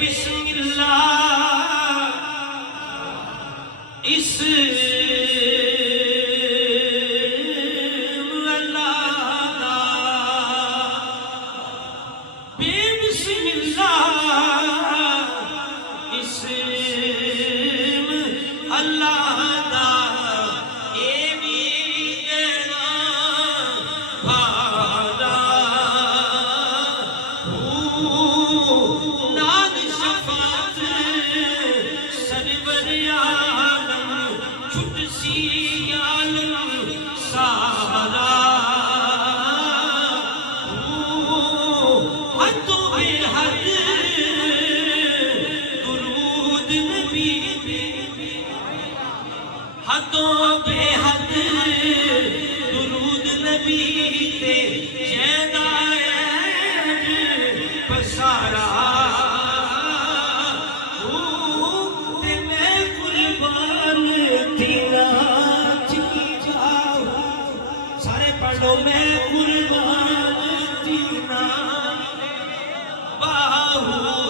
بسم اللہ اسم اللہ دا بے بسم اللہ اسم اللہ دا اے بھی دینا بھالا ناد شفاعت سرور عالم چھٹ سی عالم سارا حد و بے حد درود نبی حد و بے حد درود نبی تے جیدہ عید پسارا تے میں قربان تیرا چکی جاؤں سارے پڑھ لو میں قربان تیرا باہو